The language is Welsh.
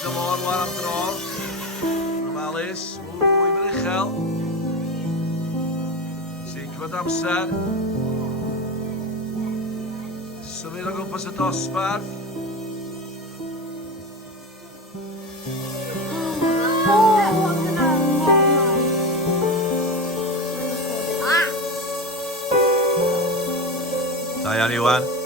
Langs de môr wan am dro. Normal is. Oei, ben ik gel. Zie ik wat amser. Symud o gwmpas y dosbarth. Da iawn, Iwan.